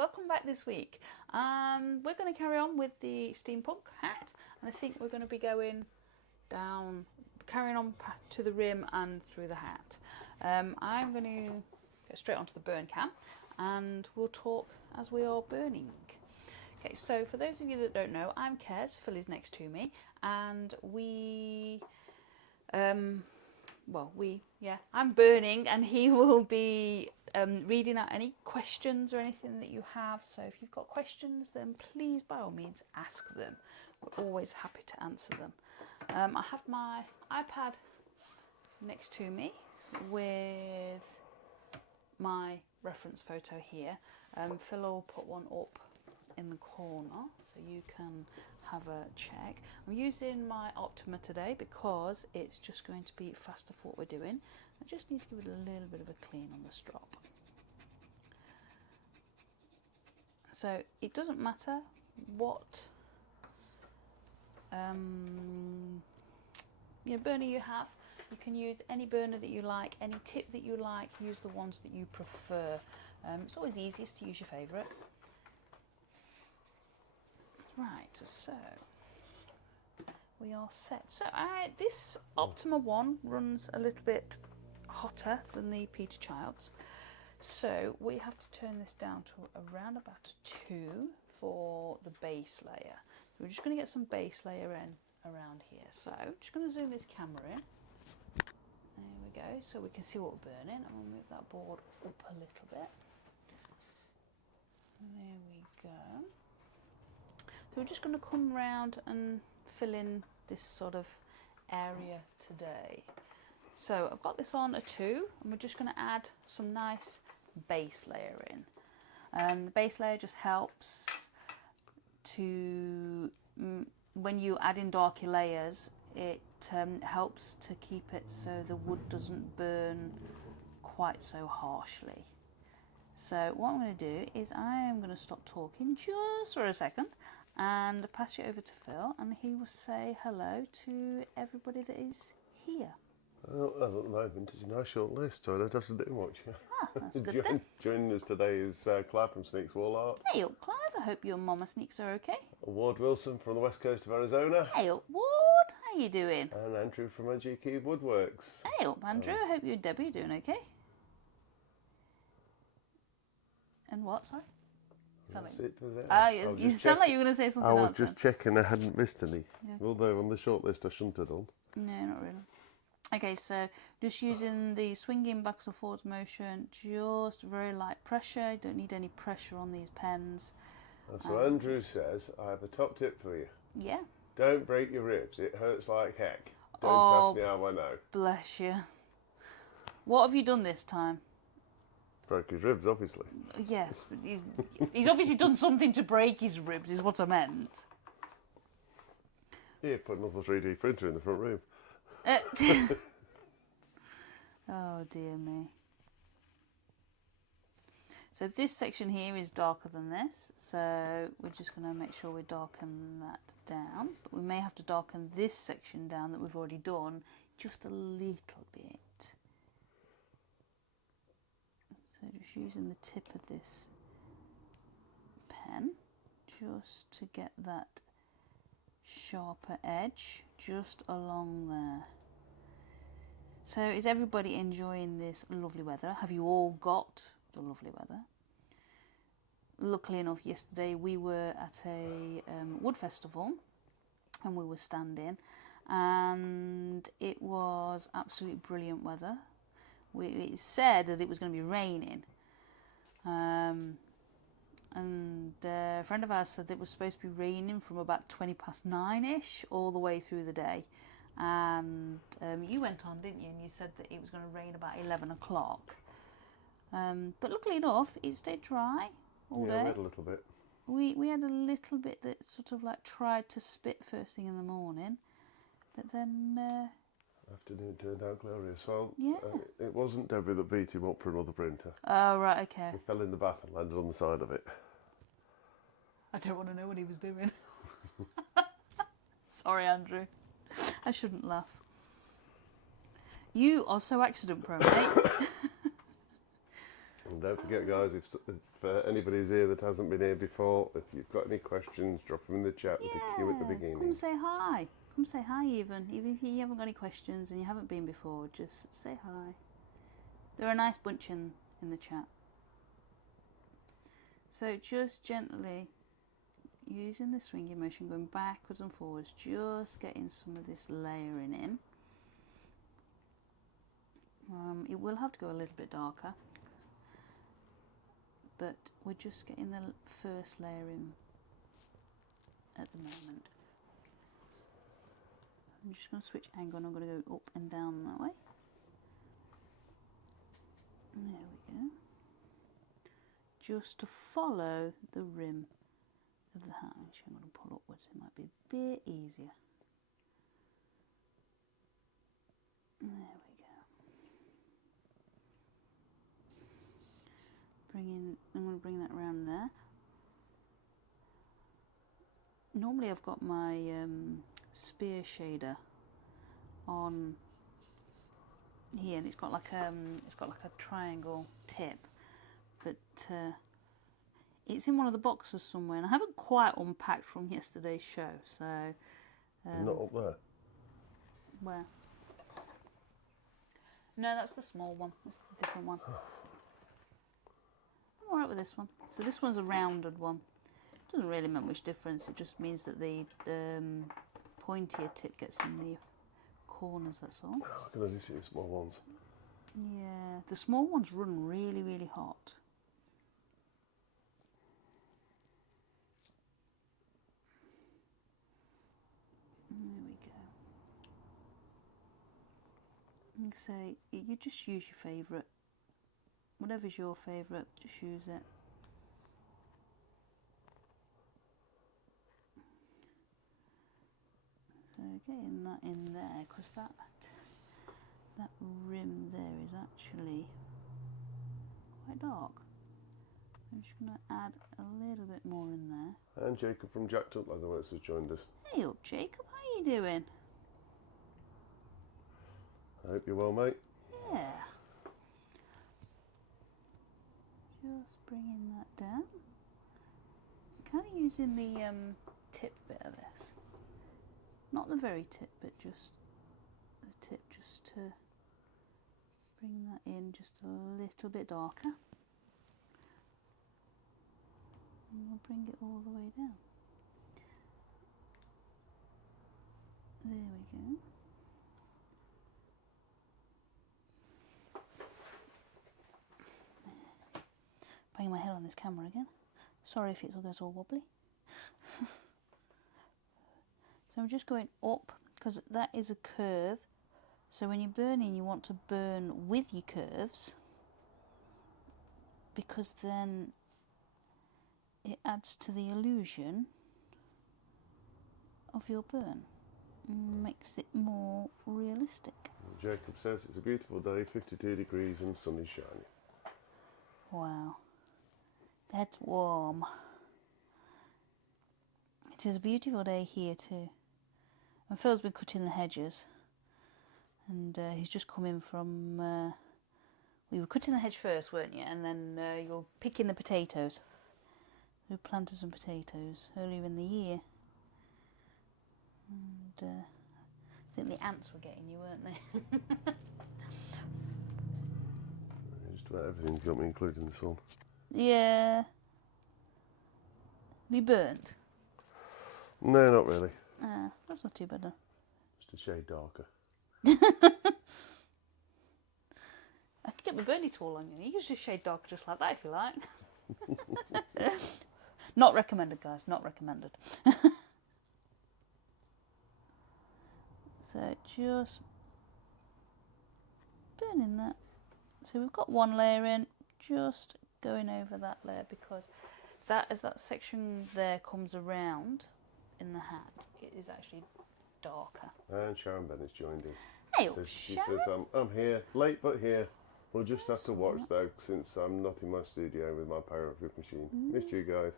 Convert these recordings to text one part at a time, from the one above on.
welcome back this week. We're going to carry on with the steampunk hat, and I think we're going to be going down, carrying on to the rim and through the hat. I'm going to go straight onto the burn cam, and we'll talk as we are burning. Okay, so for those of you that don't know, I'm Kez, Philly's next to me, and I'm burning, and he will be reading out any questions or anything that you have. So if you've got questions, then please, by all means, ask them. We're always happy to answer them. I have my iPad next to me with my reference photo here. Phil will put one up in the corner so you can have a check. I'm using my Optima today because it's just going to be faster for what we're doing. I just need to give it a little bit of a clean on the strop. So it doesn't matter what burner you have. You can use any burner that you like, any tip that you like, use the ones that you prefer. It's always easiest to use your favourite. Right, so we are set. So this Optima one runs a little bit hotter than the Peter Child's. So we have to turn this down to around about 2 for the base layer. So we're just going to get some base layer in around here. So I'm just going to zoom this camera in. There we go, so we can see what we're burning. I'm going to move that board up a little bit. There we go. So we're just going to come round and fill in this sort of area today. So I've got this on a 2, and we're just going to add some nice base layer in. The base layer just helps to, when you add in darker layers, it helps to keep it so the wood doesn't burn quite so harshly. So what I'm going to do is I am going to stop talking just for a second and pass you over to Phil, and he will say hello to everybody that is here. Well, at the moment it's a nice short list, so I don't have to do much. Ah, that's good then. Joining us today is Clive from Sneaks Wall Art. Hey up, Clive, I hope your mama sneaks are okay. Ward Wilson from the west coast of Arizona. Hey up, Ward, how you doing? And Andrew from NG Cube Woodworks. Hey up, Andrew, I hope you and Debbie are doing okay. And what, sorry? You sound like you were going to say something else. I was just checking I hadn't missed any. Yeah. Although on the short list I shouldn't have done. No, not really. Okay, so just using the swinging backwards and forwards motion, just very light pressure. Don't need any pressure on these pens. That's what Andrew says. I have a top tip for you. Yeah. Don't break your ribs. It hurts like heck. Don't ask me how I know. Bless you. What have you done this time? Broke his ribs, obviously. Yes, but he's obviously done something to break his ribs, is what I meant. Yeah, put another 3D printer in the front room. Oh dear me. So this section here is darker than this, so we're just going to make sure we darken that down. But we may have to darken this section down that we've already done just a little bit. So just using the tip of this pen just to get that sharper edge just along there. So is everybody enjoying this lovely weather? Have you all got the lovely weather? Luckily enough, yesterday we were at a wood festival and we were standing, and it was absolutely brilliant weather. It said that it was going to be raining, and a friend of ours said that it was supposed to be raining from about 9:20ish all the way through the day. And you went on, didn't you, and you said that it was going to rain about 11 o'clock. But luckily enough, it stayed dry all day. Yeah, we had a little bit. We had a little bit that sort of like tried to spit first thing in the morning, but then Afternoon turned out glorious. Well, yeah. It wasn't Debbie that beat him up for another printer. Oh, right, okay. He fell in the bath and landed on the side of it. I don't want to know what he was doing. Sorry, Andrew. I shouldn't laugh. You are so accident prone, mate. And don't forget, guys, if anybody's here that hasn't been here before, if you've got any questions, drop them in the chat with the queue at the beginning. Come say hi. Come say hi even if you haven't got any questions and you haven't been before, just say hi. They're a nice bunch in the chat. So just gently using the swinging motion, going backwards and forwards, just getting some of this layering in. It will have to go a little bit darker, but we're just getting the first layer in at the moment. I'm just going to switch angle and I'm going to go up and down that way. There we go. Just to follow the rim of the hat. Actually, I'm going to pull upwards, it might be a bit easier. There we go. I'm going to bring that around there. Normally I've got my spear shader on here, and it's got like a triangle tip, but it's in one of the boxes somewhere, and I haven't quite unpacked from yesterday's show. So not up there. Where? No, that's the small one. That's the different one. I'm alright with this one. So this one's a rounded one. Doesn't really make much difference. It just means that the pointier tip gets in the corners, that's all. I can only see the small ones. Yeah, the small ones run really, really hot. There we go. Like I say, you just use your favourite. Whatever's your favourite, just use it. So getting that in there, because that rim there is actually quite dark. I'm just going to add a little bit more in there. And Jacob from Jacked Up Leatherworks has joined us. Hey up, Jacob, how you doing? I hope you're well, mate. Yeah. Just bringing that down. Kind of using the tip bit of this. Not the very tip, but just the tip, just to bring that in just a little bit darker. And we'll bring it all the way down. There we go. Banging my head on this camera again. Sorry if it all goes all wobbly. So I'm just going up, because that is a curve. So when you're burning, you want to burn with your curves, because then it adds to the illusion of your burn. Makes it more realistic. Jacob says it's a beautiful day, 52 degrees and sun is shining. Wow, that's warm. It is a beautiful day here too. And Phil's been cutting the hedges, and he's just come in from, we were cutting the hedge first, weren't you? And then you're picking the potatoes. We planted some potatoes earlier in the year. And I think the ants were getting you, weren't they? Just about everything's got me, including the sun. Yeah. Be burnt? No, not really. That's not too bad though. Just a shade darker. I could get my burnie tool on you. You can just shade darker just like that if you like. Not recommended, guys. Not recommended. So just burning that. So we've got one layer in, just going over that layer, because that, as that section there comes around in the hat, it is actually darker. And Sharon Bennett's joined us. Hey, So she Sharon. says, I'm here, late but here. We'll just have to watch though, since I'm not in my studio with my Pyrography machine. Missed you guys.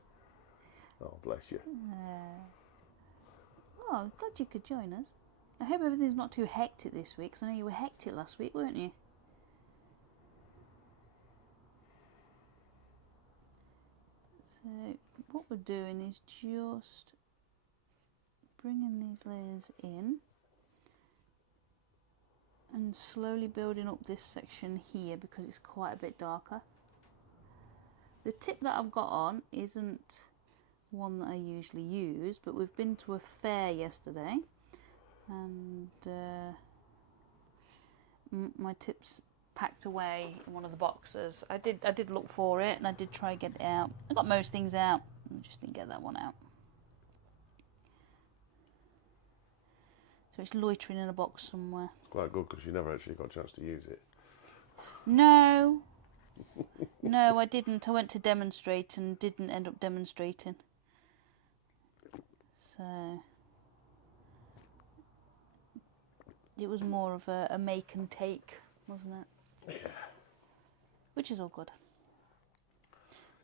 Oh, bless you. Oh, glad you could join us. I hope everything's not too hectic this week, because I know you were hectic last week, weren't you? So what we're doing is just bringing these layers in and slowly building up this section here because it's quite a bit darker. The tip that I've got on isn't one that I usually use, but we've been to a fair yesterday and my tip's packed away in one of the boxes. I did look for it and I did try to get it out. I got most things out, I just didn't get that one out. So it's loitering in a box somewhere. It's quite good because you never actually got a chance to use it. No. No, I didn't. I went to demonstrate and didn't end up demonstrating. So it was more of a make and take, wasn't it? Yeah. Which is all good.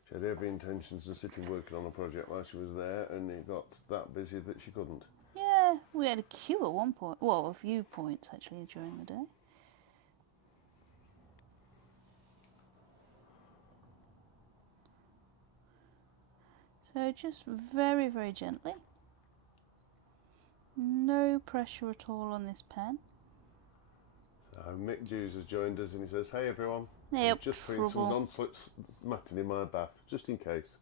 She had every intentions of sitting working on a project while she was there, and it got that busy that she couldn't. Yeah, we had a queue at one point. Well, a few points actually during the day. So just very, very gently. No pressure at all on this pen. So Mick Hughes has joined us and he says, "Hey everyone, Yep, I'm just putting some non-slip matting in my bath, just in case."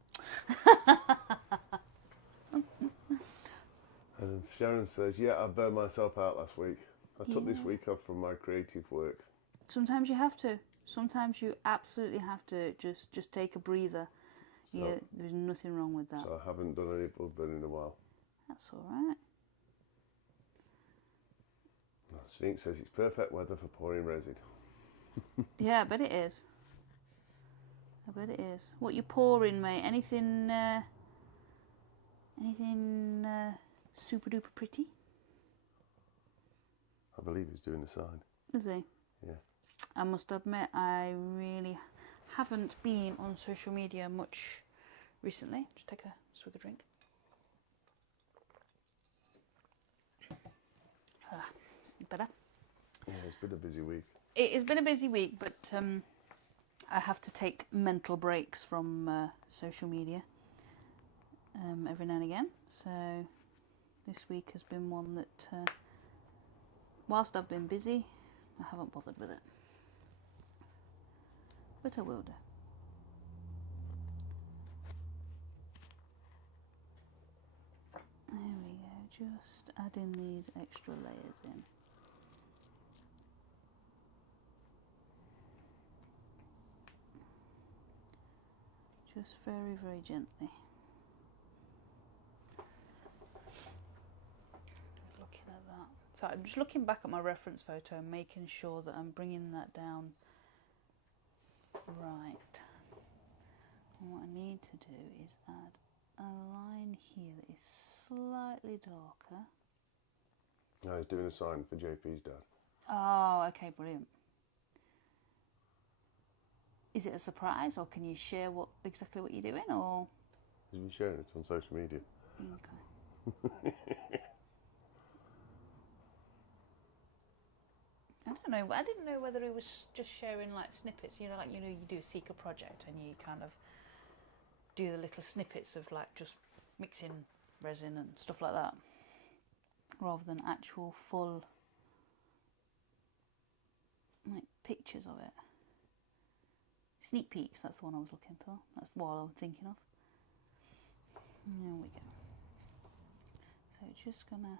And Sharon says, "Yeah, I burned myself out last week. I took this week off from my creative work." Sometimes you have to. Sometimes you absolutely have to just take a breather. So, yeah, there's nothing wrong with that. So I haven't done any blood burning in a while. That's all right. Snake says it's perfect weather for pouring resin. Yeah, I bet it is. I bet it is. What you pouring, mate? Anything super duper pretty? I believe he's doing the sign. Is he? Yeah. I must admit, I really haven't been on social media much recently. Just take a swig of drink. Better. Yeah, it's been a busy week. It has been a busy week, but I have to take mental breaks from social media every now and again. So this week has been one that, whilst I've been busy, I haven't bothered with it. But I will do. There we go, just adding these extra layers in. Just very, very gently. Looking at that. So I'm just looking back at my reference photo and making sure that I'm bringing that down right. And what I need to do is add a line here that is slightly darker. No, he's doing a sign for JP's dad. Oh, okay, brilliant. Is it a surprise, or can you share exactly what you're doing, or? He's been sharing it on social media. Okay. I don't know. I didn't know whether he was just sharing like snippets. You know, like you do a Seeker project and you kind of do the little snippets of like just mixing resin and stuff like that, rather than actual full like pictures of it. Sneak peeks, that's the one I was looking for. That's what I was thinking of. There we go. So just gonna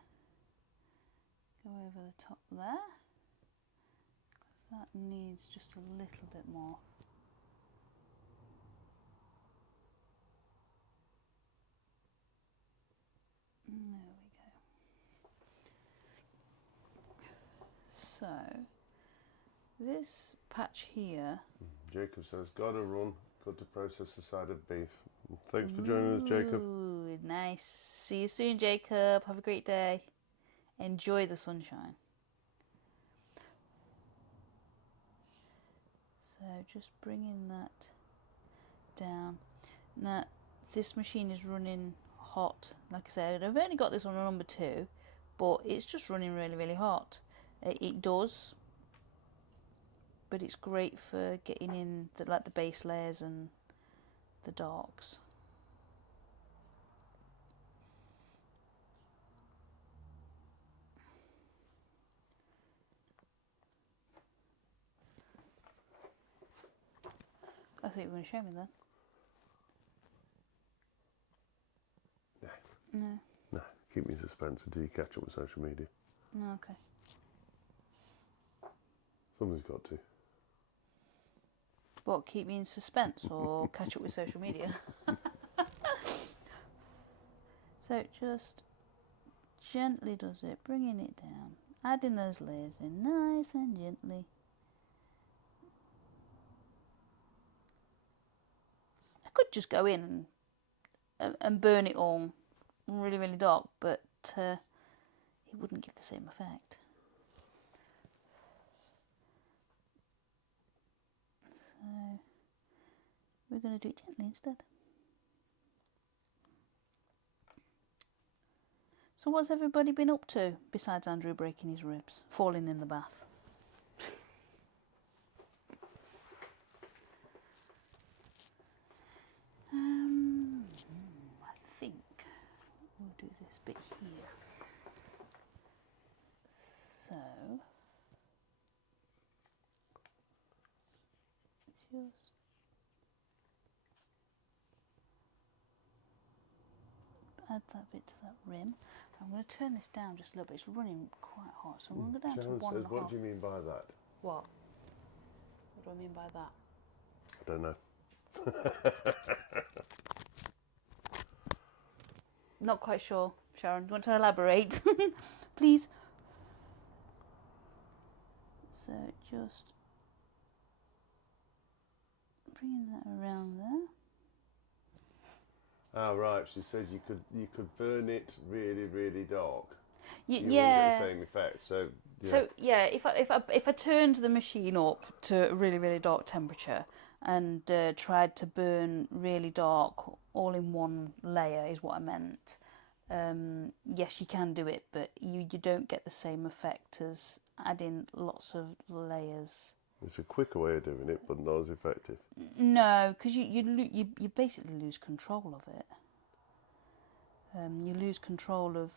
go over the top there, because that needs just a little bit more. There we go. So this patch here. Jacob says, "Gotta run, got to process the side of beef." Thanks for joining us, Jacob. Ooh, nice. See you soon, Jacob. Have a great day. Enjoy the sunshine. So just bringing that down. Now, this machine is running hot. Like I said, I've only got this on a number 2, but it's just running really, really hot. It does. But it's great for getting in the base layers and the darks. thought you were going to show me then. No. No. No, keep me in suspense until you catch up with social media. No, okay. Someone's got to. What, keep me in suspense or catch up with social media? So just gently does it, bringing it down, adding those layers in nice and gently. I could just go in and burn it all really, really dark, but it wouldn't give the same effect. So we're going to do it gently instead. So what's everybody been up to besides Andrew breaking his ribs, falling in the bath? I think we'll do this bit here. So just add that bit to that rim. I'm going to turn this down just a little bit. It's running quite hot, so I'm going to go down to Sharon 1.5. says, what do you mean by that? What? What do I mean by that? I don't know. Not quite sure. Sharon, do you want to elaborate? Please. So just bringing that around there. Ah, right. She says you could burn it really, really dark. You Yeah. won't get the same effect. So yeah. So yeah, if I turned the machine up to a really, really dark temperature and tried to burn really dark all in one layer is what I meant. Yes, you can do it, but you don't get the same effect as adding lots of layers. It's a quicker way of doing it, but not as effective. No, because you basically lose control of it. You lose control of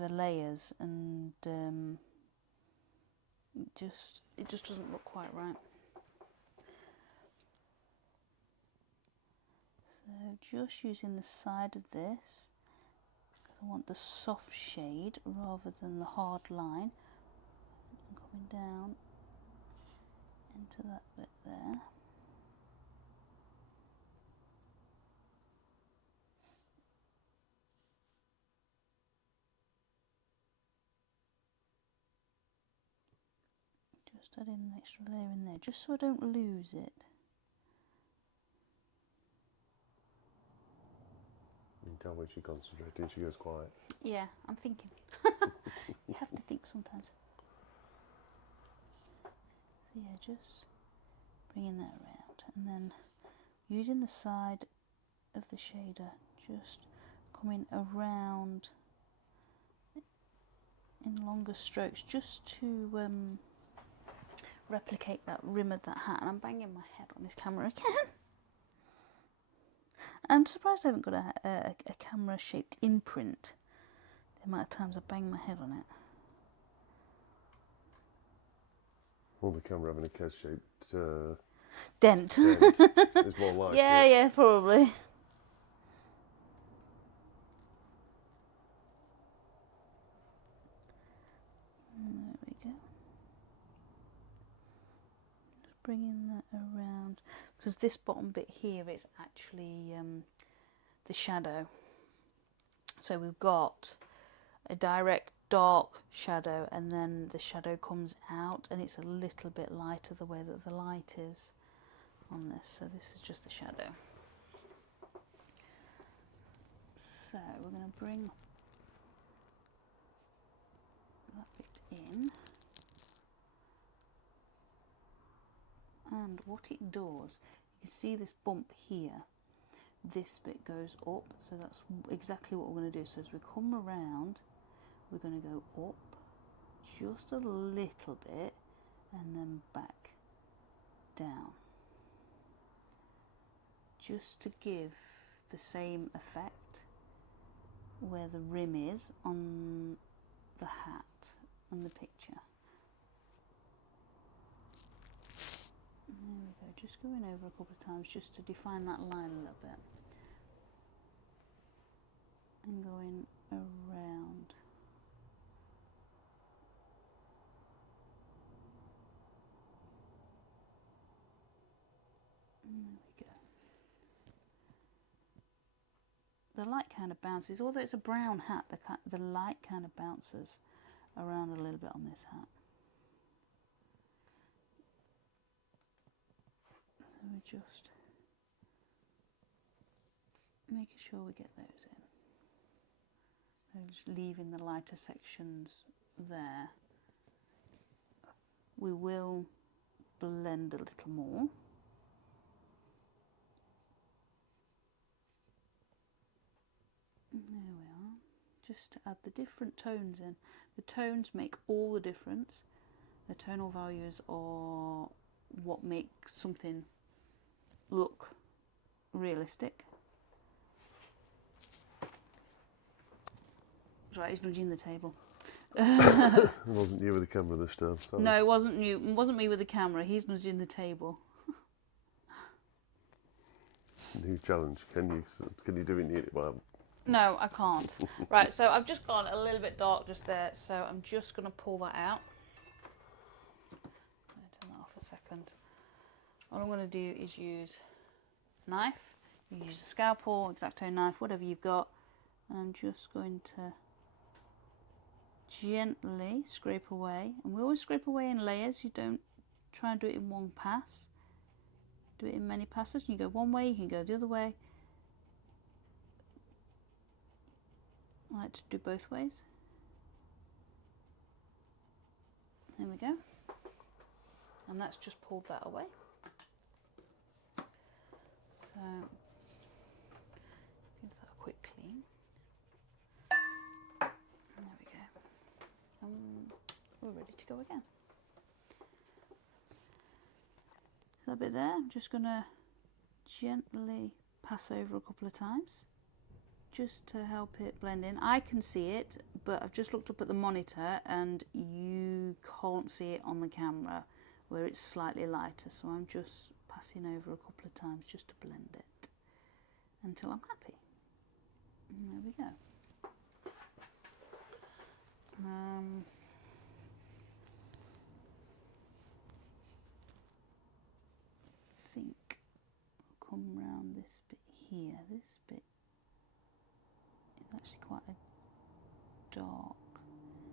the layers, and it just doesn't look quite right. So just using the side of this, because I want the soft shade rather than the hard line. I'm coming down into that bit there. Just adding an extra layer in there, just so I don't lose it. You can tell when she's concentrating, she goes quiet. Yeah, I'm thinking. You have to think sometimes. So yeah, just bringing that around, and then using the side of the shader, just coming around in longer strokes, just to replicate that rim of that hat. And I'm banging my head on this camera again. I'm surprised I haven't got a camera shaped imprint. The amount of times I bang my head on it. Or the camera having a Kez shaped Dent. is more like Yeah, it. yeah, probably. There we go. Just bringing that around, because this bottom bit here is actually the shadow. So we've got a direct dark shadow, and then the shadow comes out, and it's a little bit lighter the way that the light is on this. So this is just the shadow. So we're going to bring that bit in, and what it does, you can see this bump here, this bit goes up, so that's exactly what we're going to do. So as we come around, we're going to go up just a little bit and then back down, just to give the same effect where the rim is on the hat and the picture. There we go, just going over a couple of times just to define that line a little bit. And going around. And there we go. The light kind of bounces, although it's a brown hat, the light kind of bounces around a little bit on this hat. So we're just making sure we get those in. So just leaving the lighter sections there. We will blend a little more. And there we are, just to add the different tones in. The tones make all the difference. The tonal values are what make something look realistic. Right, he's nudging the table. It wasn't you with the camera this time. Sorry. No, it wasn't you. It wasn't me with the camera. He's nudging the table. New challenge. Can you do it? Well, no, I can't. Right, so I've just gone a little bit dark just there, so I'm just going to pull that out. I'll turn that off a second. All I'm going to do is use a knife. You use a scalpel, X-Acto knife, whatever you've got. And I'm just going to gently scrape away. And we always scrape away in layers. You don't try and do it in one pass. Do it in many passes. You go one way, you can go the other way. I like to do both ways. There we go. And that's just pulled that away. So give that a quick clean. And there we go. And we're ready to go again. That bit there, I'm just going to gently pass over a couple of times just to help it blend in. I can see it, but I've just looked up at the monitor and you can't see it on the camera where it's slightly lighter, so I'm just passing over a couple of times just to blend it until I'm happy. And there we go. I think we'll come round this bit here. This bit is actually quite a dark.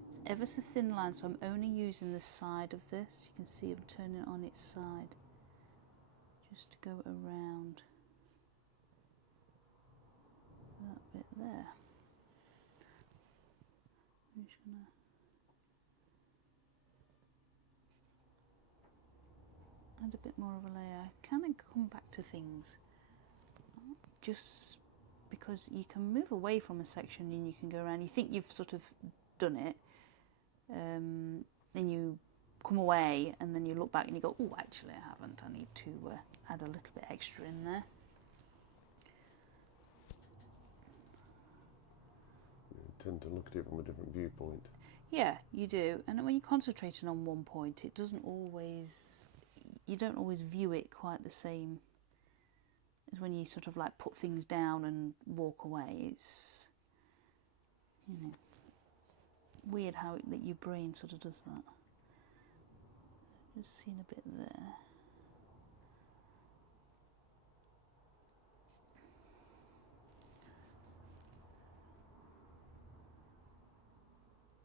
It's ever so thin line, so I'm only using the side of this. You can see I'm turning it on its side just to go around that bit there. I'm just gonna add a bit more of a layer. I kind of come back to things just because you can move away from a section and you can go around. You think you've sort of done it, then you come away and then you look back and you go, oh, actually I haven't. I need to add a little bit extra in there. You tend to look at it from a different viewpoint. Yeah, you do. And when you're concentrating on one point, it doesn't always, you don't always view it quite the same as when you sort of like put things down and walk away. It's, you know, weird how that your brain sort of does that. Just seeing a bit there.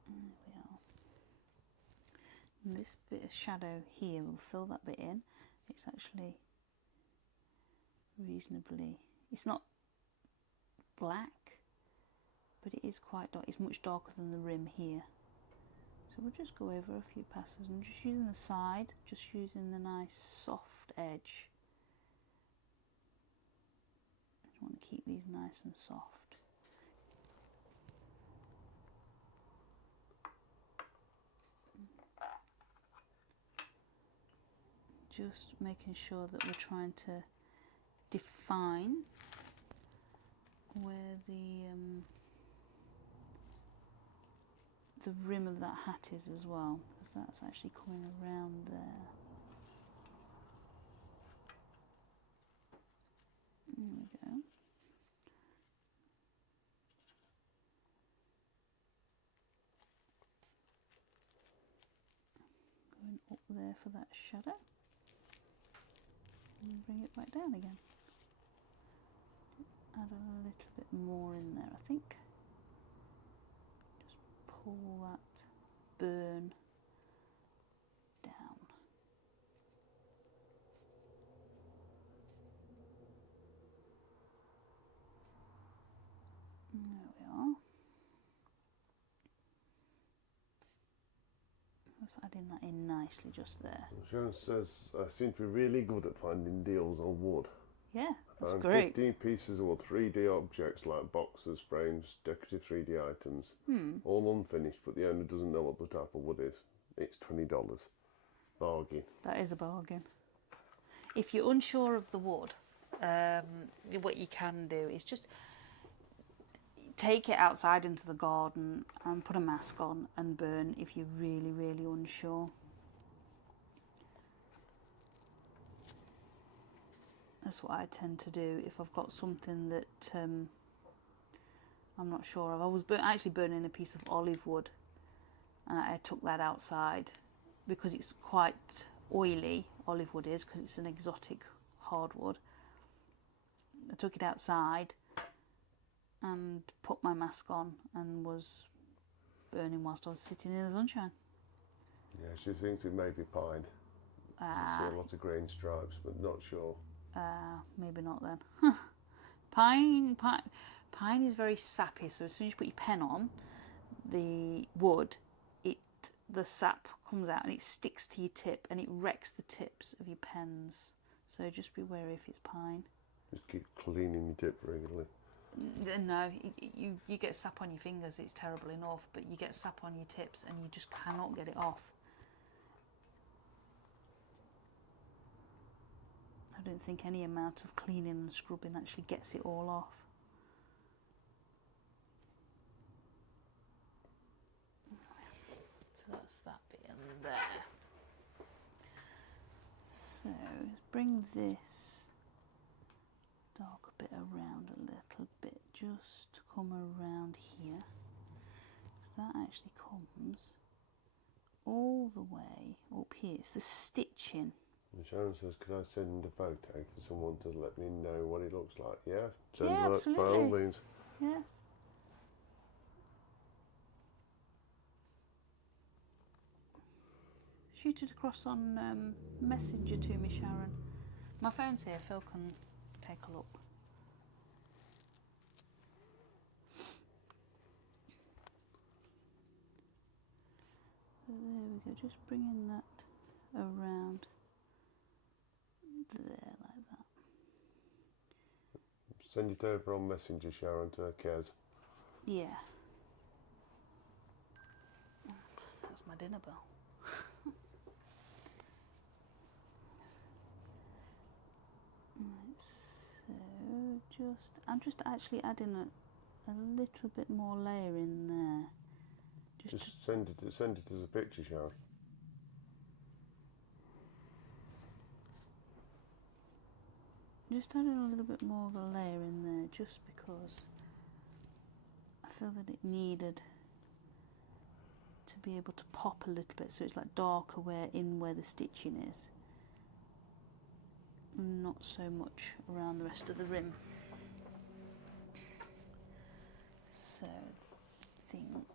There we are. And this bit of shadow here, we'll fill that bit in. It's actually reasonably, it's not black, but it is quite dark. It's much darker than the rim here. So we'll just go over a few passes and just using the side, just using the nice soft edge. I just want to keep these nice and soft. Just making sure that we're trying to define where the rim of that hat is as well, because that's actually coming around there. going up there for that shadow. And bring it back down again. Add a little bit more in there, I think. Just pull that burn down. There we are. Let's adding that in nicely just there. Sharon says, I seem to be really good at finding deals on wood. Yeah, that's Found great. 15 pieces of 3D objects like boxes, frames, decorative 3D items, all unfinished, but the owner doesn't know what the type of wood is. It's $20. Bargain. That is a bargain. If you're unsure of the wood, what you can do is just take it outside into the garden and put a mask on and burn if you're really, really unsure. That's what I tend to do if I've got something that I'm not sure of. I was actually burning a piece of olive wood, and I took that outside because it's quite oily. Olive wood is, because it's an exotic hardwood. I took it outside and put my mask on and was burning whilst I was sitting in the sunshine. Yeah, she thinks it may be pine. I see a lot of grain stripes, but not sure. Maybe not then. Pine is very sappy, so as soon as you put your pen on the wood, the sap comes out and it sticks to your tip and it wrecks the tips of your pens. So just be wary if it's pine. Just keep cleaning your tip regularly. No, you get sap on your fingers, it's terrible enough, but you get sap on your tips and you just cannot get it off. I don't think any amount of cleaning and scrubbing actually gets it all off. So that's that bit in there. So let's bring this dark bit around a little bit, just to come around here, because that actually comes all the way up here. It's the stitching. And Sharon says, could I send a photo for someone to let me know what it looks like? Yeah, send Yeah, it by all absolutely. means. Yes. Shoot it across on Messenger to me, Sharon. My phone's here, Phil can take a look. So there we go, just bringing that around there like that. Send it over on Messenger, Sharon, to Kez. Yeah. That's my dinner bell. Right, so I'm just actually adding a little bit more layer in there. Just send it as a picture, Sharon. Just adding a little bit more of a layer in there, just because I feel that it needed to be able to pop a little bit, so it's like darker where the stitching is, and not so much around the rest of the rim. So I think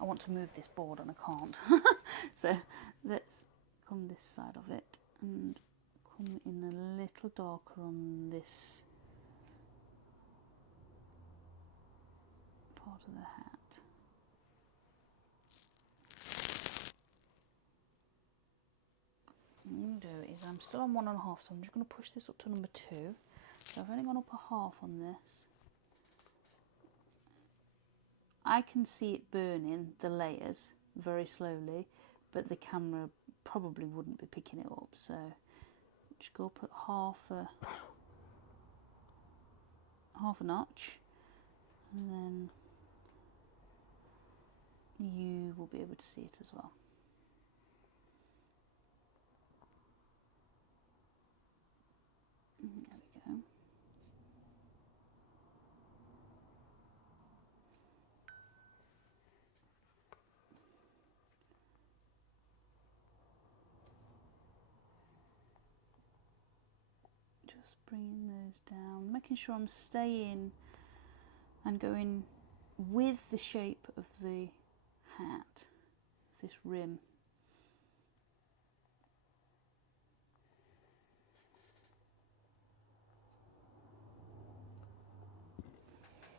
I want to move this board and I can't. So let's come this side of it and come in a little darker on this part of the hat. What I'm going to do is I'm still on 1.5, so I'm just going to push this up to number 2. So I've only gone up a half on this. I can see it burning the layers very slowly, but the camera probably wouldn't be picking it up, so just go up at half a notch, and then you will be able to see it as well. There we go. Just bringing those down, making sure I'm staying and going with the shape of the hat, this rim.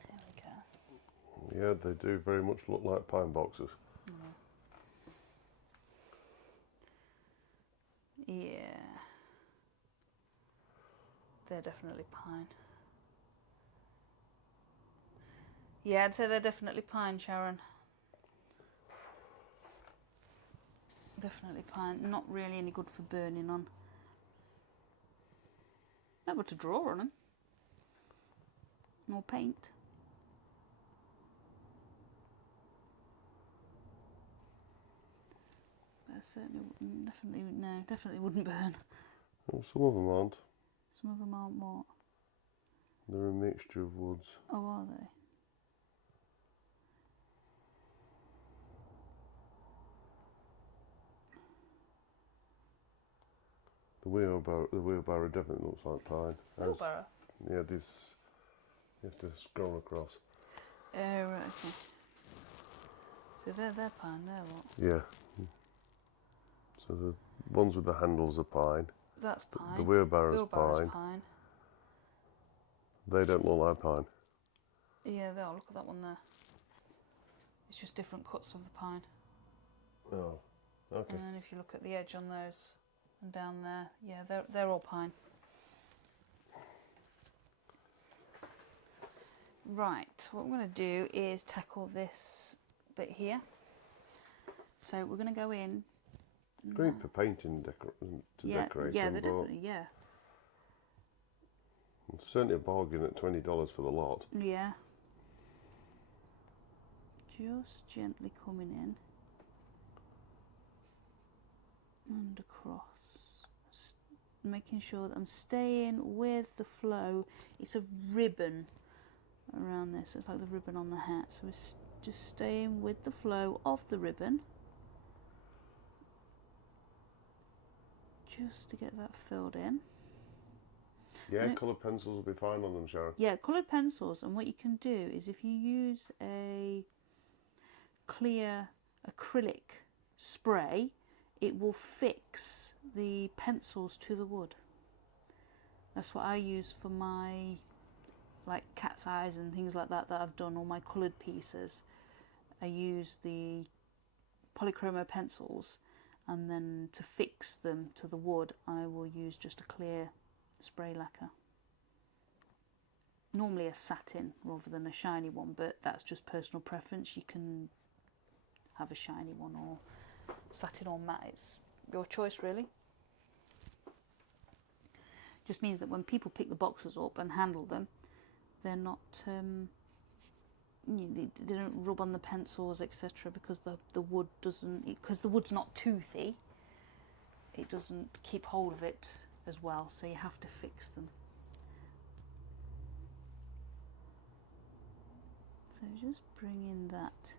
There we go. Yeah, they do very much look like pine boxes. Yeah, they're definitely pine. Yeah, I'd say they're definitely pine, Sharon. Definitely pine. Not really any good for burning on. Able to draw on them. Or paint. But certainly, definitely wouldn't burn. Well, some of them aren't. Some of them aren't what? They're a mixture of woods. Oh, are they? The wheelbarrow definitely looks like pine. Wheelbarrow? Yeah, this, you have to scroll across. Oh, right, okay. So they're pine, they're what? Yeah. So the ones with the handles are pine. That's pine. The wheelbarrow's pine. pine. They don't look like pine. Yeah, they are. Look at that one there. It's just different cuts of the pine. Oh, okay. And then if you look at the edge on those and down there, yeah, they're all pine. Right, what we're going to do is tackle this bit here. So we're going to go in. Great for painting to decorate yeah, them, they're definitely, yeah. It's certainly a bargain at $20 for the lot. Yeah. Just gently coming in and across, making sure that I'm staying with the flow. It's a ribbon around this. It's like the ribbon on the hat. So we're just staying with the flow of the ribbon, just to get that filled in. Yeah, coloured pencils will be fine on them, Sharon. Yeah, coloured pencils. And what you can do is if you use a clear acrylic spray, it will fix the pencils to the wood. That's what I use for my like cat's eyes and things like that I've done, all my coloured pieces. I use the polychroma pencils, and then to fix them to the wood I will use just a clear spray lacquer. Normally a satin rather than a shiny one, but that's just personal preference. You can have a shiny one or satin or matte, it's your choice really. Just means that when people pick the boxes up and handle them, they're not they don't rub on the pencils, etc., because the wood doesn't, because the wood's not toothy, it doesn't keep hold of it as well, so you have to fix them. So just bringing that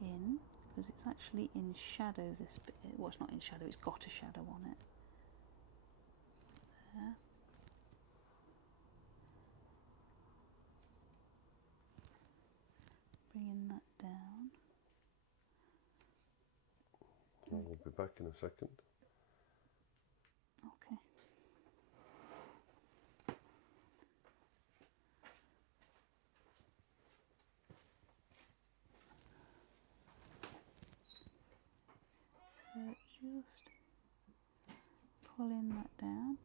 in, because it's actually in shadow, this bit. Well, it's not in shadow, it's got a shadow on it. There. Bringing that down. We'll be back in a second. Okay. So just pulling that down.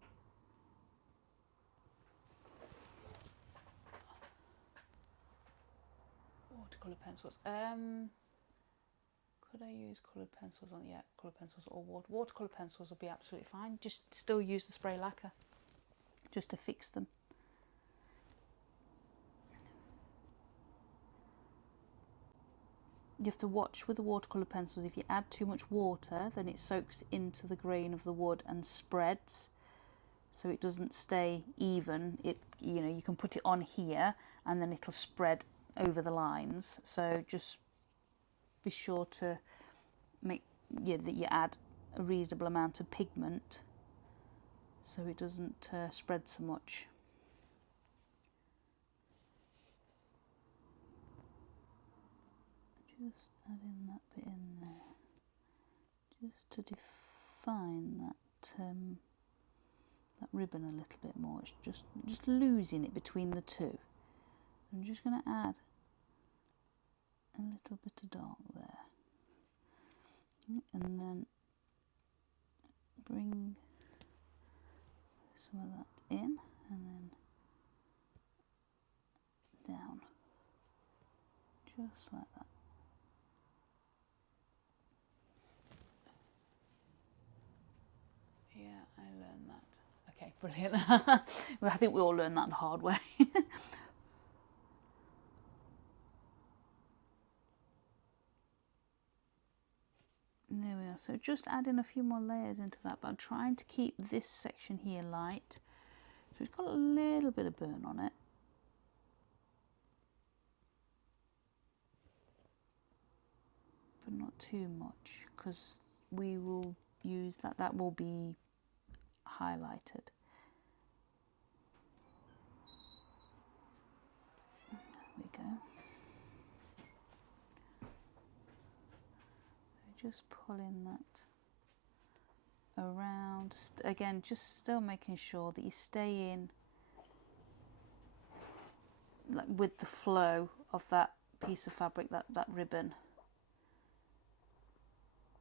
Watercolour pencils. Could I use coloured pencils on? Yeah, coloured pencils or watercolour pencils will be absolutely fine. Just still use the spray lacquer just to fix them. You have to watch with the watercolour pencils. If you add too much water, then it soaks into the grain of the wood and spreads, so it doesn't stay even. You can put it on here and then it'll spread over the lines. So just be sure to make that you add a reasonable amount of pigment so it doesn't spread so much. Just adding that bit in there, just to define that that ribbon a little bit more. It's just losing it between the two. I'm just going to add a little bit of dark there, and then bring some of that in, and then down, just like that. Yeah, I learned that. Okay, brilliant. Well, I think we all learned that the hard way. There we are. So just adding a few more layers into that, but I'm trying to keep this section here light. So it's got a little bit of burn on it. But not too much, because we will use that. That will be highlighted. There we go. Just pulling that around. Again, just still making sure that you stay in like with the flow of that piece of fabric, that ribbon.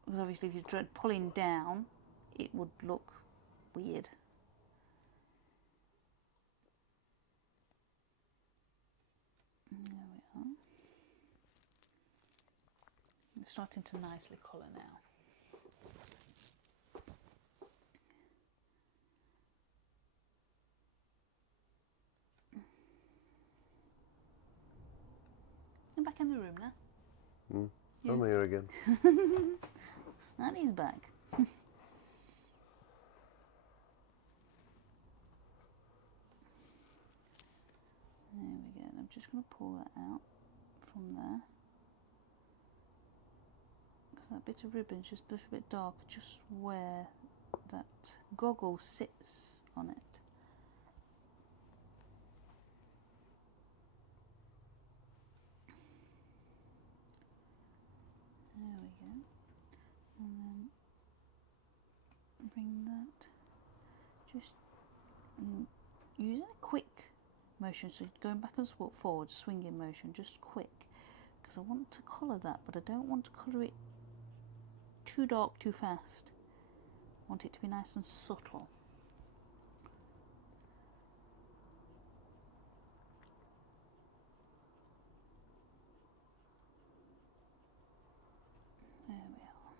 Because obviously if you're pulling down, it would look weird. There we are. I'm starting to nicely colour now. I'm back in the room now. Yeah. I'm here again. And he's back. There we go. I'm just going to pull that out from there. Because that bit of ribbon is just a little bit darker, just where that goggle sits on it. There we go. And then bring that, just using a quick motion, so going back and forward, swinging motion, just quick, because I want to colour that, but I don't want to colour it too dark too fast. I want it to be nice and subtle. There we are.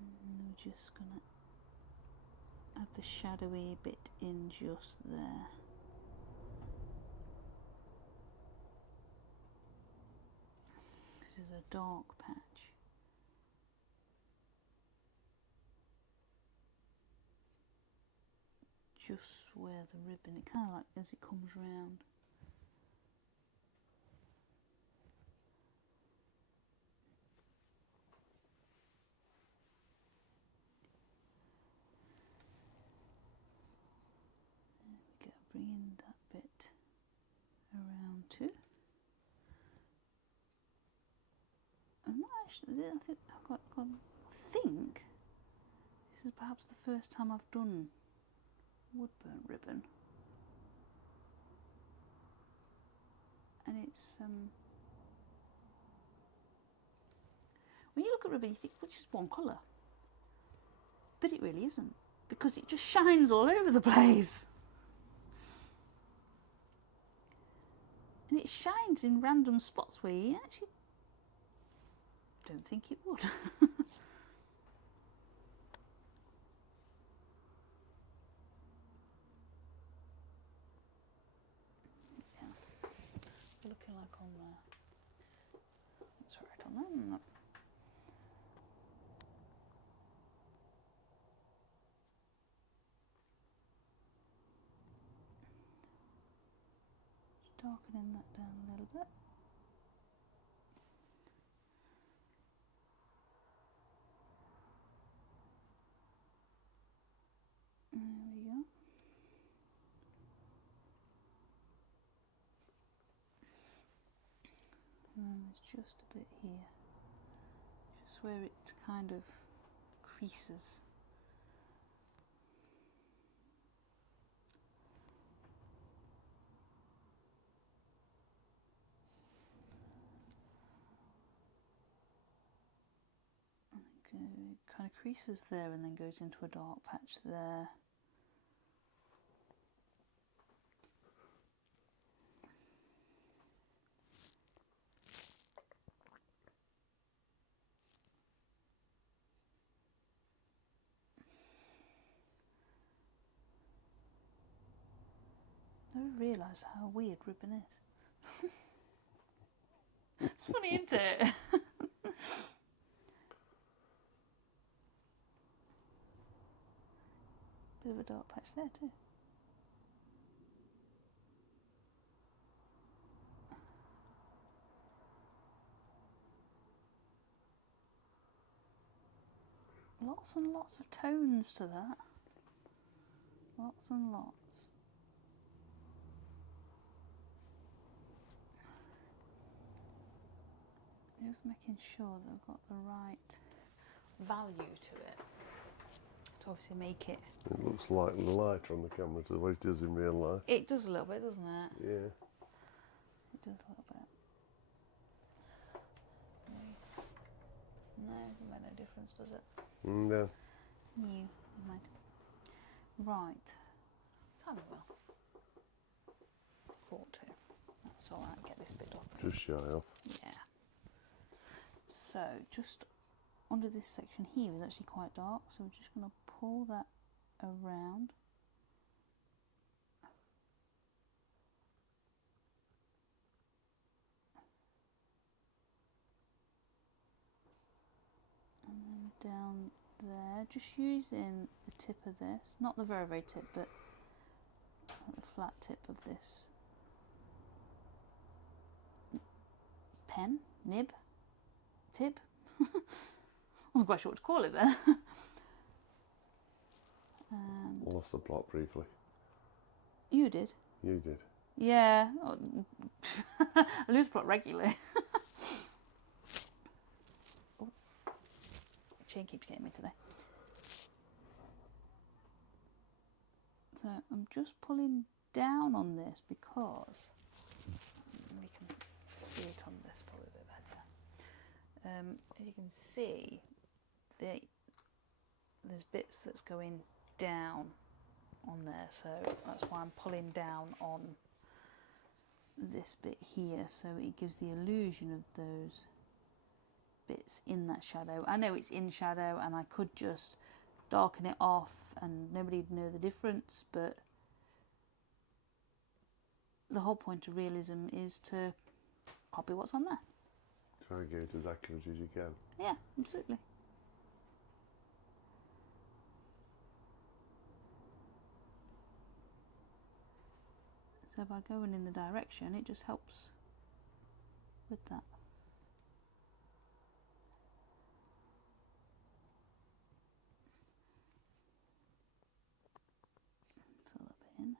And we're just gonna add the shadowy bit in just there. This is a dark patch. Just where the ribbon, it kind of like as it comes round. There we go, bringing that bit around too. I'm not actually, I think this is perhaps the first time I've done wood burnt ribbon. And it's, when you look at ribbon you think, well, it's just one colour. But it really isn't, because it just shines all over the place. And it shines in random spots where you actually don't think it would. Yeah. Looking like on there. That's right on there. Just darkening that down a little bit. And there's just a bit here, just where it kind of creases. It kind of creases there and then goes into a dark patch there. I never realised how weird ribbon is. It's funny, isn't it? Bit of a dark patch there too. Lots and lots of tones to that. Lots and lots. Just making sure that I've got the right value to it. To obviously make it. It looks like lighter on the camera to the way it does in real life. It does a little bit, doesn't it? Yeah. It does a little bit. No, it made no difference, does it? No. New, mind. Right. Time well. 4-2. That's alright, get this bit off. Just shy off. Yeah. So just under this section here is actually quite dark, so we're just going to pull that around. And then down there, just using the tip of this, not the very, very tip, but the flat tip of this pen, nib, tip. I wasn't quite sure what to call it then. Lost the plot briefly. You did? You did. Yeah. I lose plot regularly. Oh, the chain keeps getting me today. So I'm just pulling down on this because we can see it on this probably a bit better. As you can see, there's bits that's going down on there, so that's why I'm pulling down on this bit here, so it gives the illusion of those bits in that shadow. I know it's in shadow and I could just darken it off and nobody'd know the difference, but the whole point of realism is to copy what's on there. Try and get it as accurate as you can. Yeah, absolutely. So by going in the direction, it just helps with that. Fill that bit in.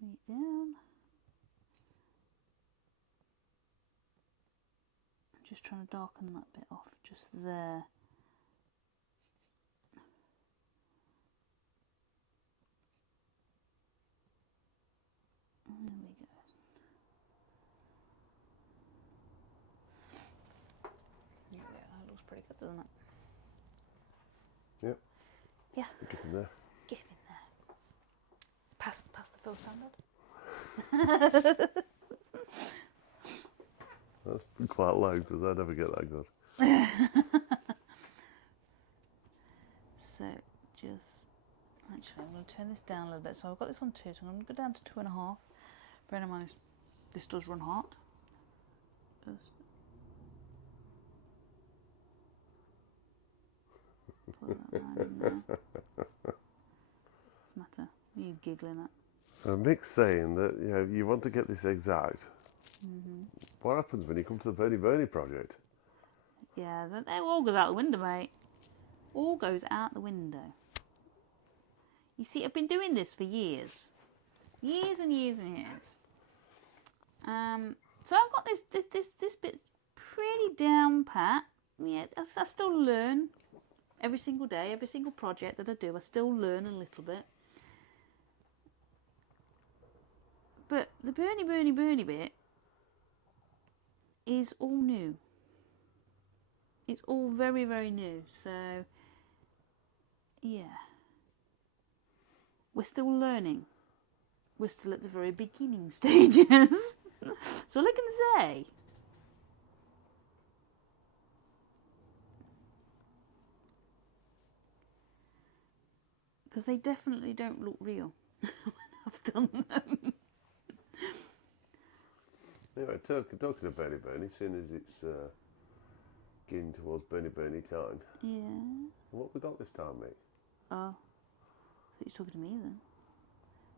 Bring it down. I'm just trying to darken that bit off just there. There we go. Yeah, that looks pretty good, doesn't it? Yep. Yeah. Get in there. Get in there. Pass the fill standard. That's quite low because I never get that good. So just actually I'm going to turn this down a little bit. So I've got this on 2, so I'm going to go down to 2.5. Bear in mind this does run hot. Just put that right in there. What's the matter? What are you giggling at? Mick's saying that you want to get this exact. What happens when you come to the Bernie project? Yeah, that all goes out the window, mate. All goes out the window. You see, I've been doing this for years. Years and years and years. So I've got this bit's pretty down pat. Yeah, I still learn every single day, every single project that I do. I still learn a little bit. But the burny bit is all new. It's all very, very new. So yeah, we're still learning. We're still at the very beginning stages. So all I can say, because they definitely don't look real when I've done them. Anyway, talking of Bernie, seeing as it's getting towards Bernie time. Yeah. What we got this time, mate? Oh, I thought you were talking to me then.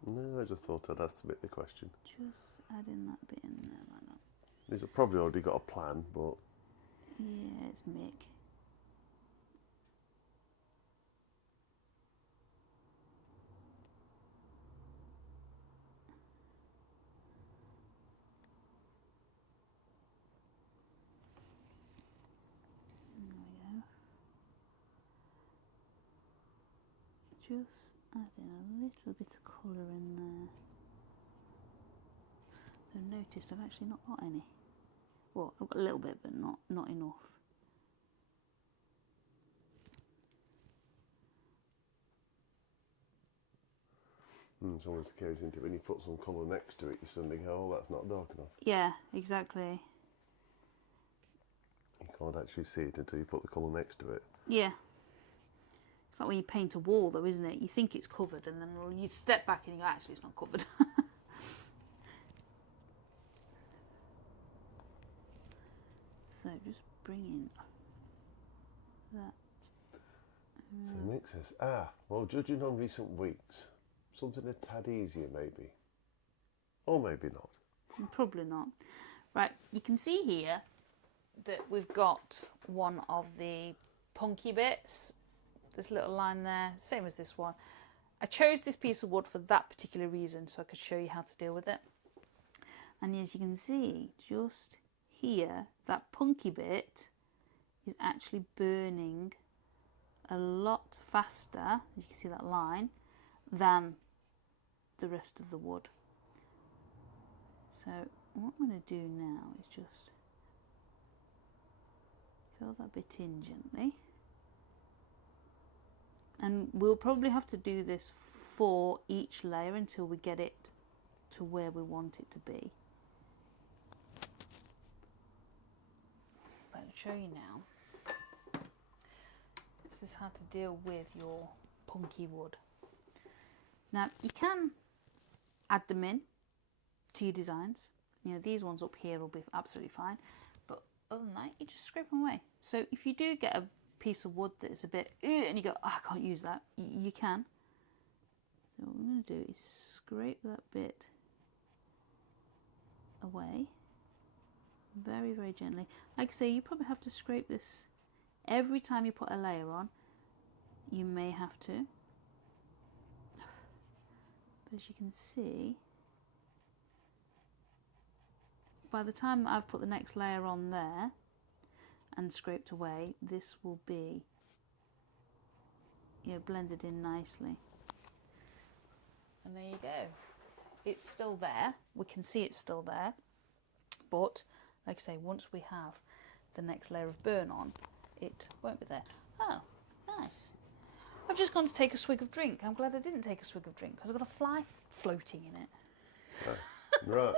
No, I just thought I'd submit the question. Just adding that bit in there like that. He's probably already got a plan, but... Yeah, it's Mick. Just adding a little bit of colour in there. I've noticed I've actually not got any. Well, I've got a little bit, but not enough. It's always the case, isn't it? When you put some colour next to it, you suddenly go, oh, that's not dark enough. Yeah, exactly. You can't actually see it until you put the colour next to it. Yeah. It's like when you paint a wall though, isn't it? You think it's covered and then you step back and you go, actually it's not covered. So just bring in that. So Mick says, well, judging on recent weeks, something a tad easier maybe. Or maybe not. Probably not. Right, you can see here that we've got one of the punky bits. This little line there, same as this one. I chose this piece of wood for that particular reason, so I could show you how to deal with it. And as you can see, just here, that punky bit is actually burning a lot faster, as you can see that line, than the rest of the wood. So what I'm going to do now is just fill that bit in gently. And we'll probably have to do this for each layer until we get it to where we want it to be. I'll show you now. This is how to deal with your punky wood. Now you can add them in to your designs. You know, these ones up here will be absolutely fine, but other than that, you just scrape them away. So if you do get a piece of wood that is a bit and you go, oh, I can't use that, you can. So what I'm going to do is scrape that bit away very, very gently. Like I say, you probably have to scrape this every time you put a layer on. You may have to, but as you can see, by the time I've put the next layer on there and scraped away, this will be, you know, blended in nicely. And there you go. It's still there. We can see it's still there. But, like I say, once we have the next layer of burn on, it won't be there. Oh, nice. I've just gone to take a swig of drink. I'm glad I didn't take a swig of drink because I've got a fly floating in it. Right.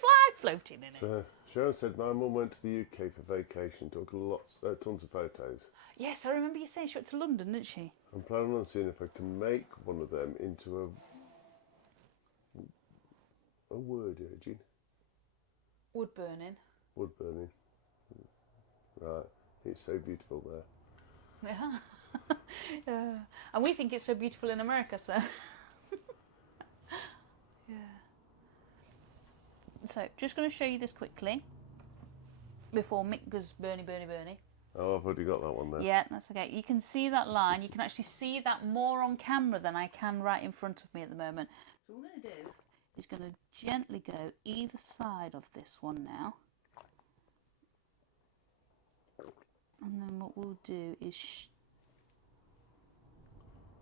Fly floating in it. So Sharon said my mum went to the UK for vacation, took tons of photos. Yes, I remember you saying she went to London, didn't she? I'm planning on seeing if I can make one of them into a word urging. Wood burning. Wood burning. Right. It's so beautiful there. Yeah. And we think it's so beautiful in America, so. Yeah. So, just going to show you this quickly before Mick goes burny. Oh, I've already got that one there. Yeah, that's okay. You can see that line. You can actually see that more on camera than I can right in front of me at the moment. So what we're going to do is going to gently go either side of this one now. And then what we'll do is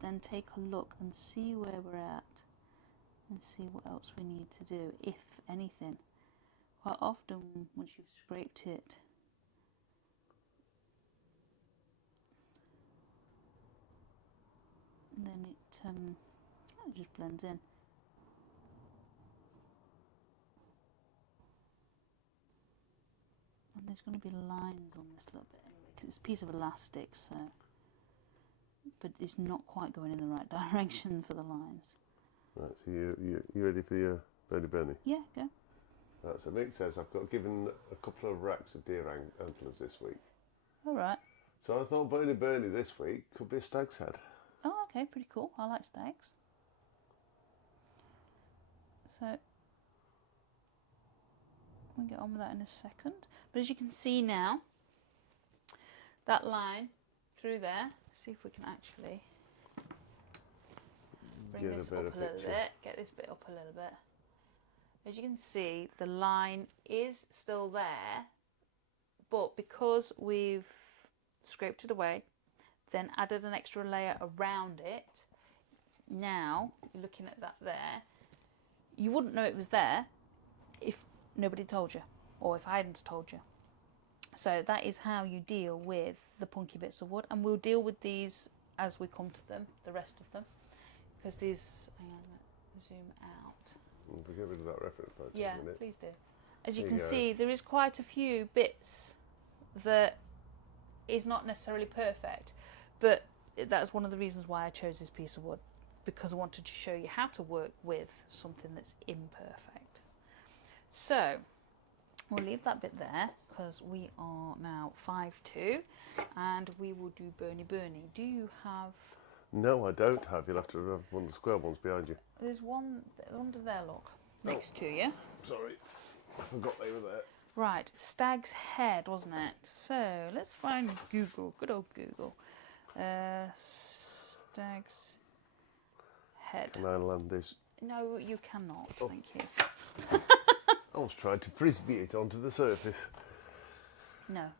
then take a look and see where we're at and see what else we need to do, if anything. Quite often, once you've scraped it, then it just blends in. And there's going to be lines on this little bit anyway, because it's a piece of elastic, so, but it's not quite going in the right direction for the lines. Right, so you ready for your Bernie Bernie? Yeah, go. Right, so Mick says I've got given a couple of racks of deer antlers this week. All right. So I thought Bernie Bernie this week could be a stag's head. Oh, okay, pretty cool. I like stags. So we'll get on with that in a second. But as you can see now, that line through there, see if we can actually bring this up a little bit, get this bit up a little bit. As you can see, the line is still there, but because we've scraped it away, then added an extra layer around it, now, you're looking at that there, you wouldn't know it was there if nobody told you, or if I hadn't told you. So that is how you deal with the punky bits of wood, and we'll deal with these as we come to them, the rest of them, because these, hang on, zoom out. We'll get rid of that reference photo Yeah, in a minute. please do. As you can see, there is quite a few bits that is not necessarily perfect, but that's one of the reasons why I chose this piece of wood, because I wanted to show you how to work with something that's imperfect. So we'll leave that bit there because we are now 5-2 and we will do Bernie Bernie. Do you have... No, I don't have. You'll have to have one of the square ones behind you. There's one under there, look, next to you. Sorry, I forgot they were there. Right, stag's head, wasn't it? So let's find Google, good old Google. Stag's head. Can I land this? No, you cannot, thank you. I was trying to frisbee it onto the surface. No.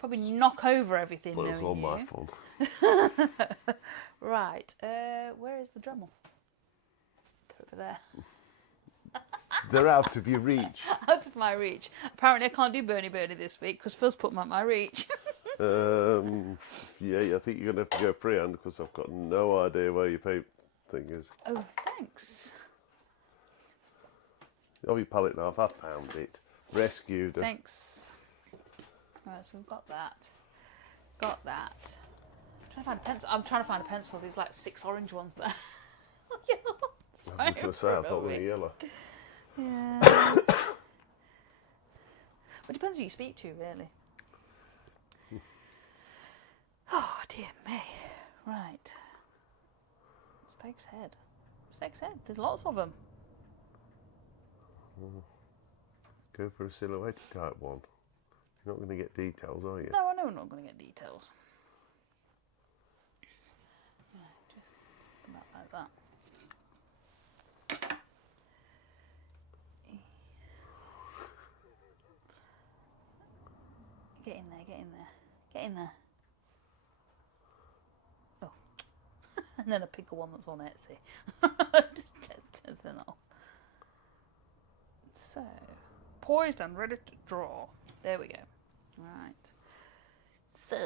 Probably knock over everything, But it's all knowing my you. fun. Right, where is the Dremel? Over there. They're out of your reach. Out of my reach. Apparently I can't do Bernie Bernie this week because Phil's put them out my reach. Yeah, I think you're going to have to go freehand because I've got no idea where your paper thing is. Oh, thanks. Oh, your palette knife, I found it. Rescued her. Thanks. Right, so we've got that. Got that. I'm trying to find a pencil. I'm trying to find a pencil. There's like 6 orange ones there. I was going to say, I thought they were yellow. Yeah. Well, it depends who you speak to, really. Oh, dear me. Right. Stag's head. Stag's head. There's lots of them. Go for a silhouette type one. You're not going to get details, are you? No, I know we're not going to get details. Right, just about like that. Get in there, get in there, get in there. Oh. And then I pick a one that's on Etsy. Just turn that off. So, poised and ready to draw. There we go. Right. So,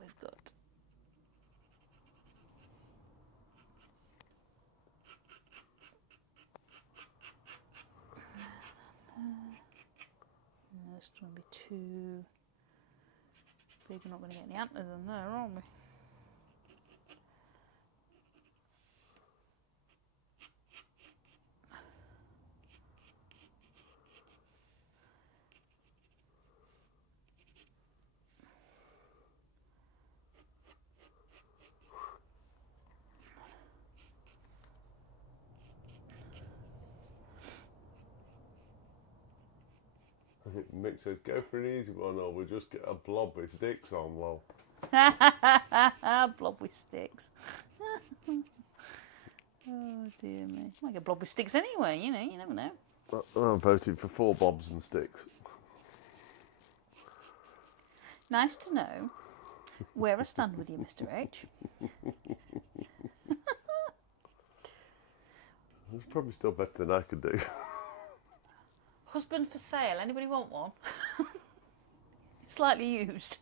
we've got... This is going to be too big. We're not going to get any antlers in there, are we? I think Mick says, go for an easy one or we'll just get a blob with sticks on, lol. Blob with sticks. Oh dear me. Might get blob with sticks anyway, you know, you never know. I'm voting for 4 bobs and sticks. Nice to know where I stand with you, Mr. H. It's probably still better than I could do. Husband for sale. Anybody want one? Slightly used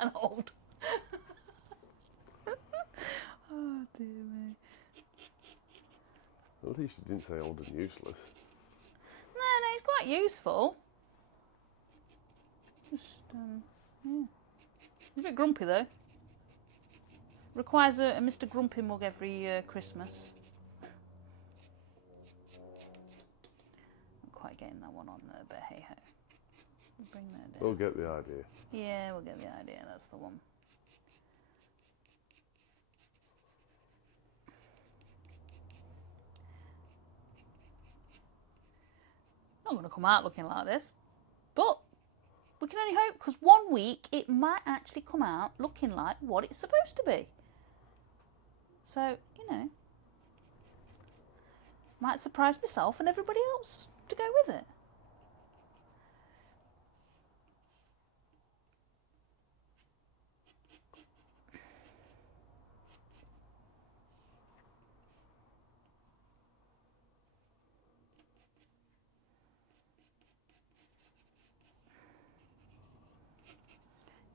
and old. Oh dear me. At least you didn't say old and useless. No, he's quite useful. Just, yeah. He's a bit grumpy though. Requires a Mr. Grumpy mug every Christmas. Not quite getting that one on there, but hey ho. Bring that down. We'll get the idea. Yeah, we'll get the idea. That's the one. Not going to come out looking like this, but we can only hope, because one week it might actually come out looking like what it's supposed to be. So, you know, might surprise myself and everybody else to go with it.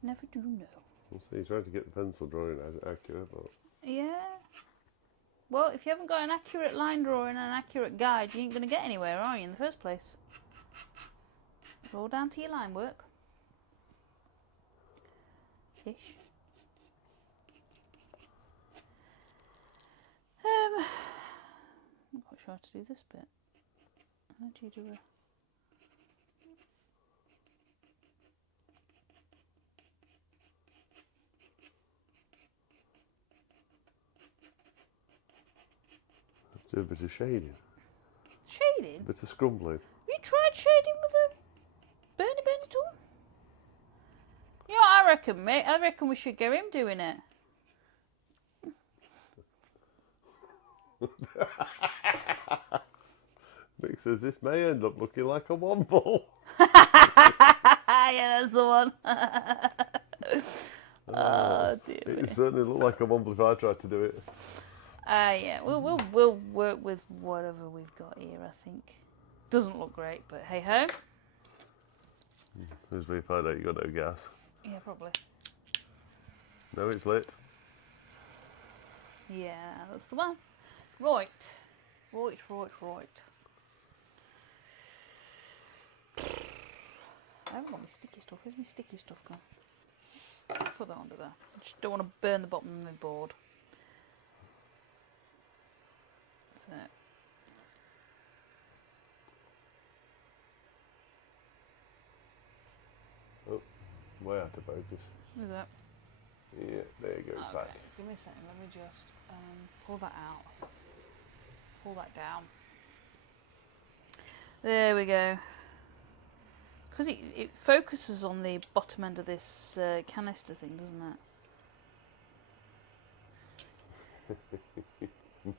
Never do know. We'll see, trying to get the pencil drawing accurate, but... Yeah. Well, if you haven't got an accurate line drawing and an accurate guide, you ain't going to get anywhere, are you, in the first place? It's all down to your line work. Ish. I'm not quite sure how to do this bit. How do you do a... Do a bit of shading. Shading? A bit of scrumbling. Have you tried shading with a Bernie tool? Yeah, I reckon, mate. I reckon we should get him doing it. Mick says this may end up looking like a womble. Yeah, that's the one. Oh dear me. It certainly looked like a womble if I tried to do it. Yeah, we'll work with whatever we've got here. I think doesn't look great, but hey ho. As we find out you got no gas. Yeah, probably. No, it's lit. Yeah, that's the one. Right. I haven't got my sticky stuff. Where's my sticky stuff gone? Put that under there. I just don't want to burn the bottom of my board. That's it. Oh, way out of focus. Is it? Yeah, there you go, it's back. Give me a second. Let me just pull that out. Pull that down. There we go. Because it focuses on the bottom end of this canister thing, doesn't it?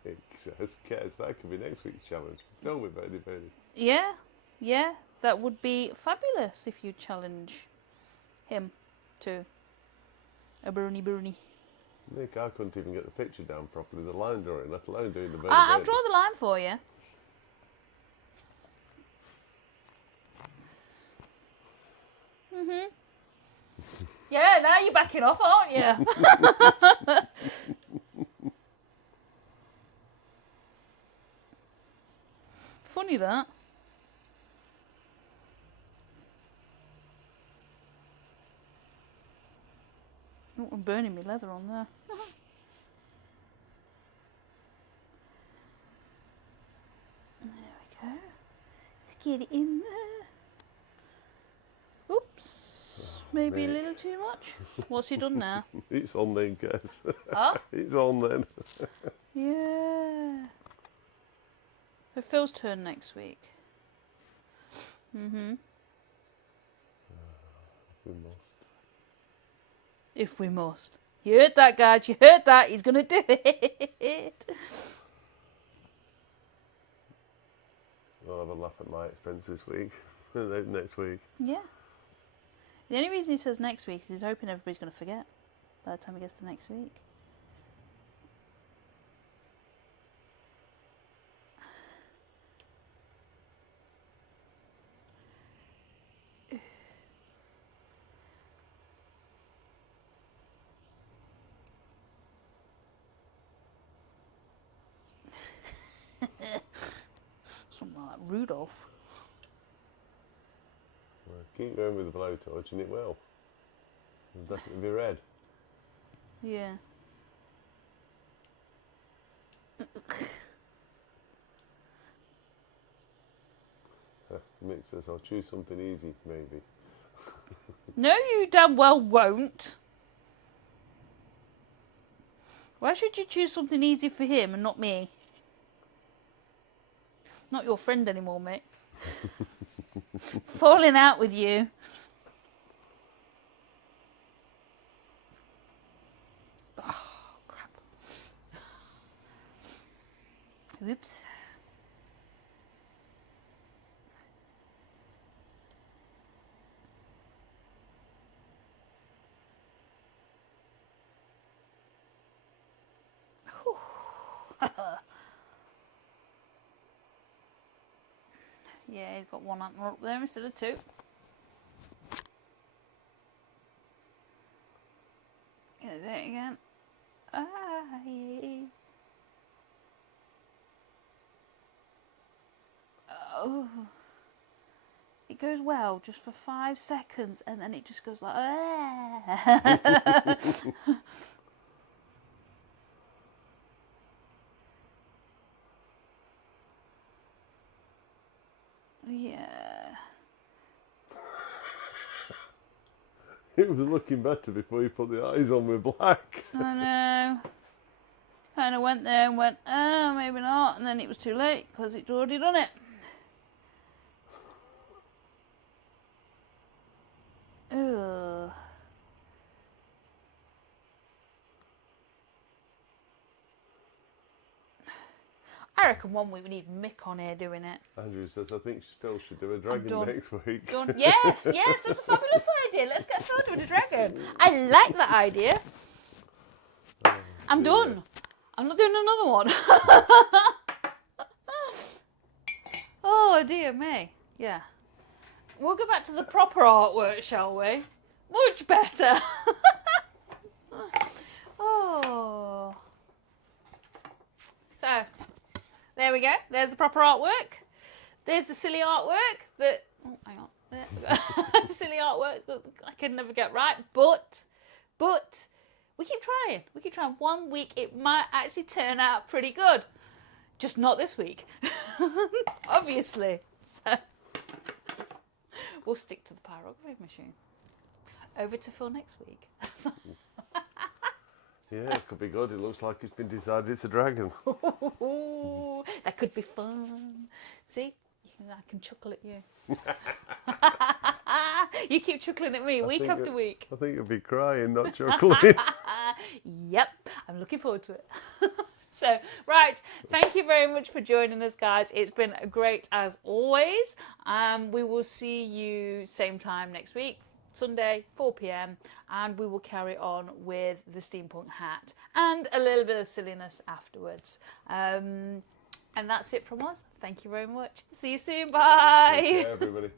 Mick says, Kez, that could be next week's challenge. Film with Bernie. Yeah, yeah. That would be fabulous if you challenge him to a Bernie. Mick, I couldn't even get the picture down properly, the line drawing, let alone doing the Bernie. I'll draw the line for you. Yeah, now you're backing off, aren't you? Funny that. Oh, I'm burning my leather on there. There we go. Let's get it in there. Oops. Maybe a little too much. What's he done now? It's on then, Kez. Huh? It's on then. Yeah. So Phil's turn next week. We must. If we must. You heard that, guys. You heard that. He's going to do it. I'll have a laugh at my expense this week. Next week. Yeah. The only reason he says next week is he's hoping everybody's going to forget by the time he gets to next week. Something like Rudolph. Well, keep going with the blowtorch and it will. It'll definitely be red. Yeah. Mick says, I'll choose something easy, maybe. No, you damn well won't. Why should you choose something easy for him and not me? Not your friend anymore, mate. Falling out with you. Oh, crap. Oops. Yeah, he's got one antler up there instead of two. Yeah, there it again. Aye. Oh. It goes well just for 5 seconds and then it just goes like yeah. It was looking better before you put the eyes on with black. I know. Kind of went there and went, oh, maybe not. And then it was too late because it's already done it. Ugh. I reckon one week we need Mick on here doing it. Andrew says, I think Phil should do a dragon next week. Done. Yes, yes, that's a fabulous idea. Let's get Phil doing a dragon. I like that idea. I'm done. I'm not doing another one. Oh, dear me. Yeah. We'll go back to the proper artwork, shall we? Much better. Oh. So, there we go. There's the proper artwork. There's the silly artwork that... Oh, hang on. There. Silly artwork that I can never get right. But... We keep trying. We keep trying. 1 week, it might actually turn out pretty good. Just not this week. Obviously. So, we'll stick to the pyrography machine. Over to Phil next week. Yeah, it could be good. It looks like it's been decided it's a dragon. That could be fun. See? I can chuckle at you. You keep chuckling at me week after week. I think you'll be crying, not chuckling. Yep, I'm looking forward to it. So, right, thank you very much for joining us, guys. It's been great as always. We will see you same time next week, Sunday, 4 p.m, and we will carry on with the Steampunk Hat and a little bit of silliness afterwards. And that's it from us. Thank you very much. See you soon. Bye. Take care, everybody.